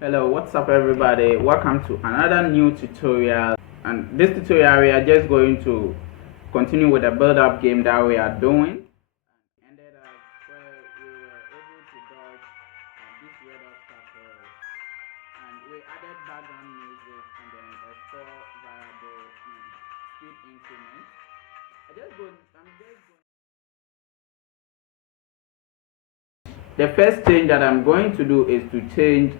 Hello, what's up everybody? Welcome to another new tutorial, and this tutorial we are just going to continue with the build-up game that we are doing. Ended up where we were able to dodge this red obstacle, and we added background music and then a score variable speed increment. I'm just going. The first change that I'm going to do is to change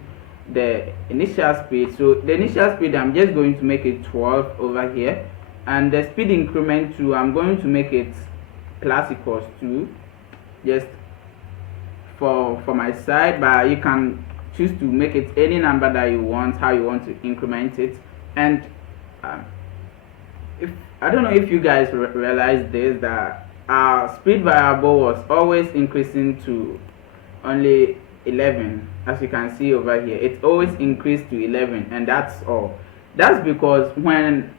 the initial speed. So the initial speed, I'm just going to make it 12 over here, and the speed increment too, I'm going to make it plus equals 2 just for my side, but you can choose to make it any number that you want, how you want to increment it. And if I don't know if you guys realize this, that our speed variable was always increasing to only 11. As you can see over here, it's always increased to 11, and that's all. That's because when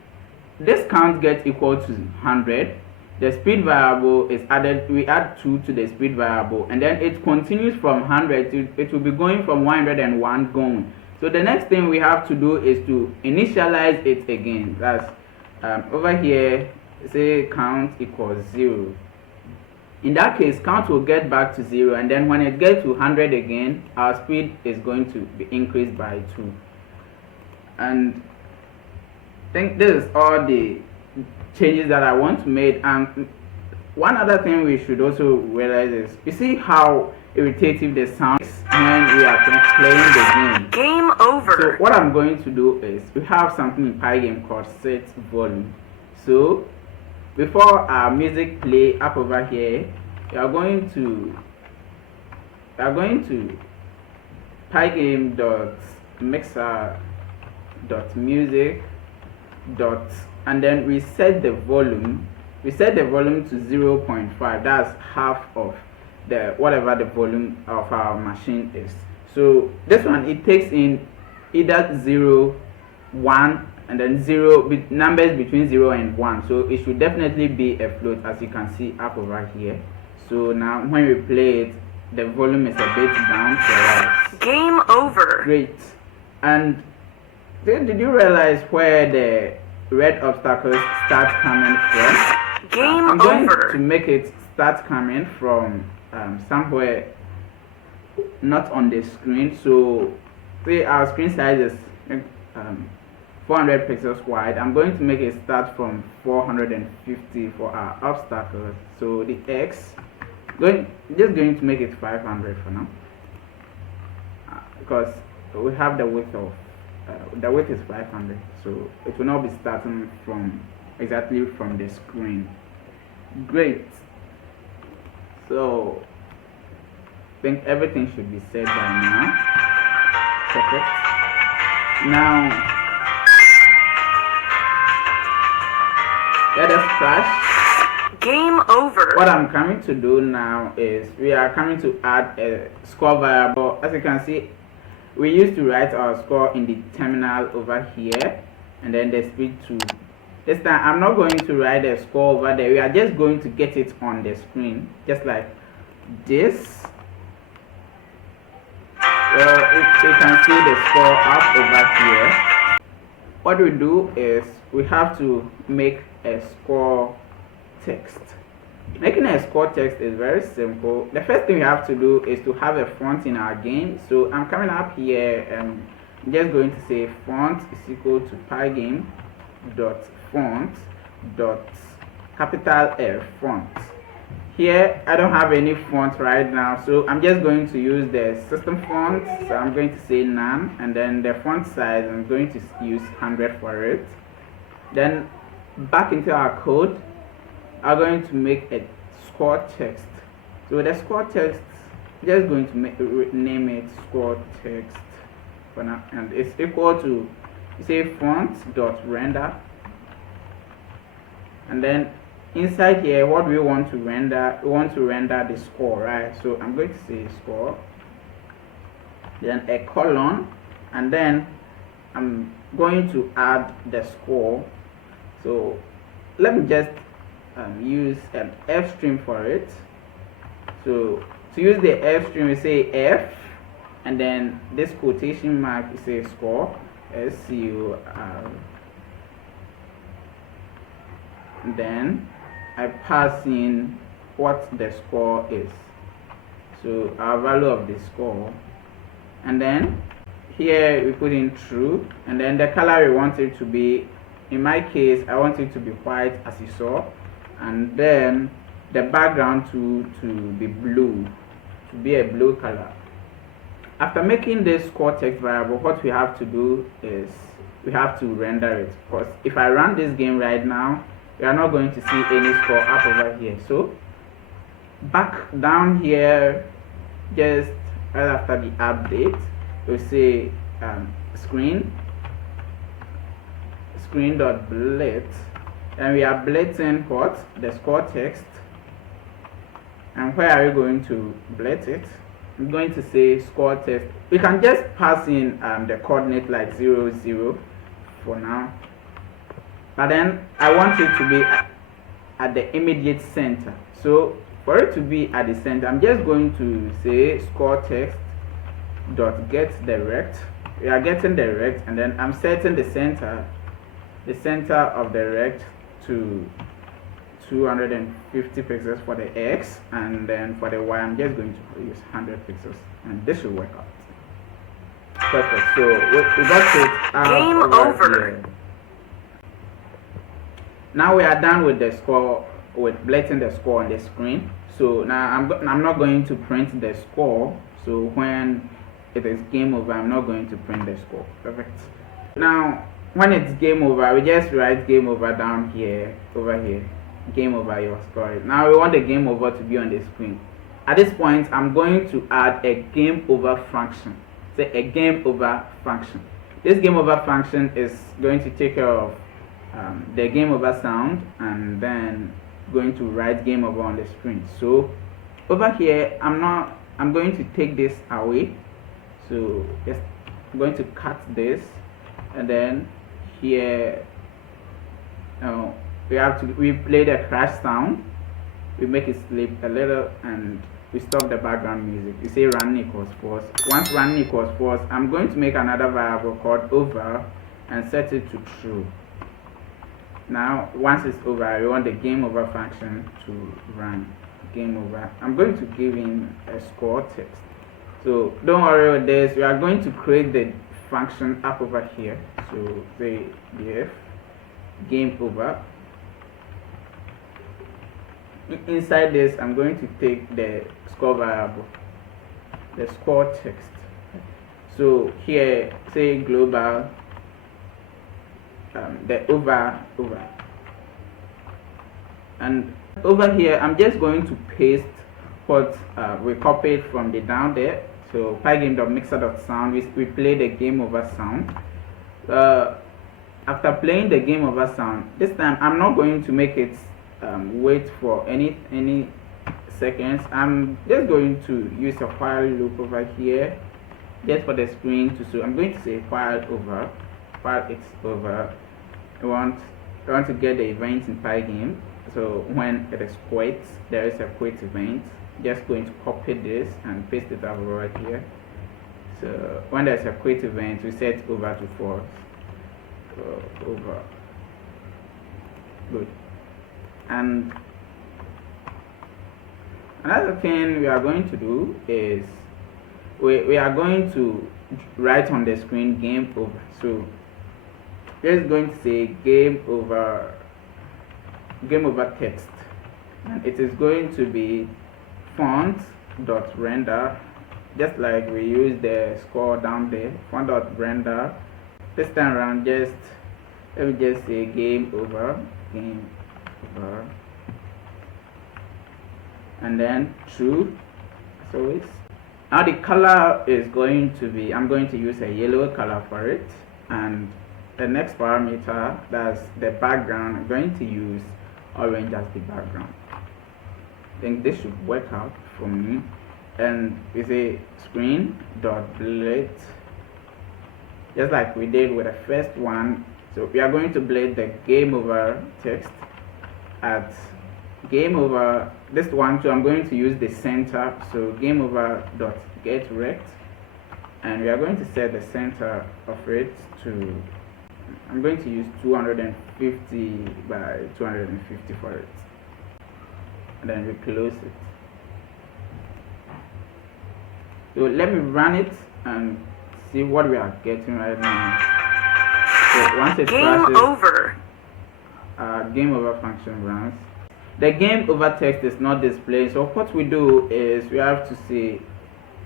this count gets equal to 100, the speed variable is added. We add 2 to the speed variable, and then it continues from 100 to, it will be going from 101 going. So the next thing we have to do is to initialize it again. That's over here, say count equals 0. In that case, count will get back to 0, and then when it gets to 100 again, our speed is going to be increased by 2. And I think this is all the changes that I want to make. And one other thing we should also realize is, you see how irritative the sound is when we are playing the game. Game over. So what I'm going to do is, we have something in Pygame called set volume. So before our music play up over here, we are going to pygame.mixer.music. And then we set the volume. We set the volume to 0.5. That's half of the whatever the volume of our machine is. So this one, it takes in either 0, 1, and then 0 numbers between 0 and 1. So it should definitely be a float, as you can see up over here. So now when we play it, the volume is a bit down for us. Game over. Great. And then, did you realize where the red obstacles start coming from? Game I'm going over. to make it start coming from somewhere not on the screen. So say our screen size is 400 pixels wide. I'm going to make it start from 450 for our obstacles. So the X, just going to make it 500 for now, because we have the width of the width is 500, so it will not be starting from exactly from the screen. Great. So I think everything should be set by now. Perfect. Now let us crash. Game over. What I'm coming to do now is, we are coming to add a score variable. As you can see, we used to write our score in the terminal over here, and then the speed 2. This time I'm not going to write a score over there. We are just going to get it on the screen, just like this. Well, you can see the score up over here. What we do is, we have to make a score text. Making a score text is very simple. The first thing we have to do is to have a font in our game. So I'm coming up here and I'm just going to say font is equal to pygame dot font dot capital F font. Here I don't have any font right now, so I'm just going to use the system font. So I'm going to say none, and then the font size, I'm going to use 100 for it. Then back into our code, I'm going to make a score text. So the score text, just going to name it score text for now, and it's equal to, say, font dot render. And then inside here, what we want to render, we want to render the score, right? So I'm going to say score, then a colon, and then I'm going to add the score. So let me just use an F string for it. So to use the F string, we say F and then this quotation mark is a score, SCOR. Then I pass in what the score is, so our value of the score, and then here we put in true, and then the color we want it to be. In my case, I want it to be white, as you saw, and then the background to be blue, to be a blue color. After making this score text variable, what we have to do is we have to render it, because if I run this game right now, we are not going to see any score up over here. So back down here, just right after the update, we'll say screen.blit, and we are blitzing what? The score text. And where are we going to blit it? I'm going to say score text. We can just pass in the coordinate like 0, 0 for now, but then I want it to be at the immediate center. So for it to be at the center, I'm just going to say score text dot get direct. We are getting the rect, and then I'm setting the center of the rect to 250 pixels for the X, and then for the Y I'm just going to use 100 pixels, and this should work out perfect. So we got it out. Game over. Here. Now we are done with the score, with blitting the score on the screen. So now I'm not going to print the score, so when it is game over, I'm not going to print the score. Perfect. Now when it's game over, we just write game over down here, over here. Game over your score. Now we want the game over to be on the screen. At this point, I'm going to add a game over function. Say a game over function. This game over function is going to take care of the game over sound, and then going to write game over on the screen. So over here, I'm going to take this away. So just I'm going to cut this, and then here we play the crash sound, we make it sleep a little, and we stop the background music. We say running equals false. Once running equals false, I'm going to make another variable called over and set it to true. Now once it's over, we want the game over function to run. Game over. I'm going to give in a score text. So don't worry with this, we are going to create the function up over here. So say df game over. Inside this, I'm going to take the score variable, the score text. So here say global the over, and over here I'm just going to paste what we copied from the down there. So pygame.mixer.sound, we play the game over sound. After playing the game over sound, this time I'm not going to make it wait for any seconds. I'm just going to use a while loop over here just for the screen to show. I'm going to say while it's over. I want to get the event in Pygame. So when it is quit, there is a quit event. Just going to copy this and paste it over here. So when there's a quit event, we set over to false. Over. Good. And another thing we are going to do is we are going to write on the screen game over. So we're just going to say game over text, and it is going to be font.render, just like we use the score down there. Font.render. This time around, let me just say game over, and then true as always. Now the color is going to be, I'm going to use a yellow color for it, and the next parameter, that's the background, I'm going to use orange as the background. I think this should work out for me. And we say screen.blit, just like we did with the first one. So we are going to blade the game over text at game over. This one too, I'm going to use the center. So game over dot get rect, and we are going to set the center of it to, I'm going to use 250 by 250 for it, and then we close it. So let me run it and see what we are getting right now. So once it Game over. Game over function runs. The game over text is not displayed, so what we do is we have to see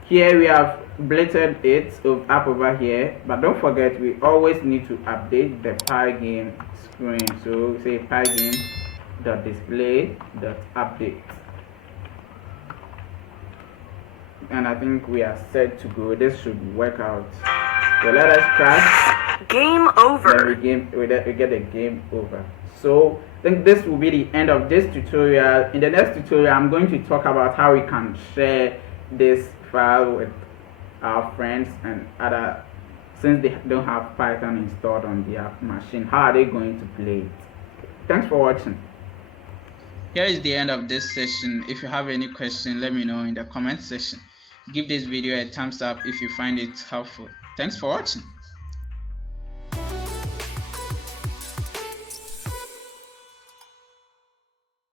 here we have blatted it up over here, but don't forget we always need to update the pygame screen. So say pygame.display.update, and I think we are set to go. This should work out. So let us crash. Game over. Then we get a game over. So I think this will be the end of this tutorial. In the next tutorial, I'm going to talk about how we can share this file with our friends and other, since they don't have Python installed on their machine. How are they going to play it? Thanks for watching. Here is the end of this session. If you have any question, let me know in the comment section. Give this video a thumbs up if you find it helpful. Thanks for watching.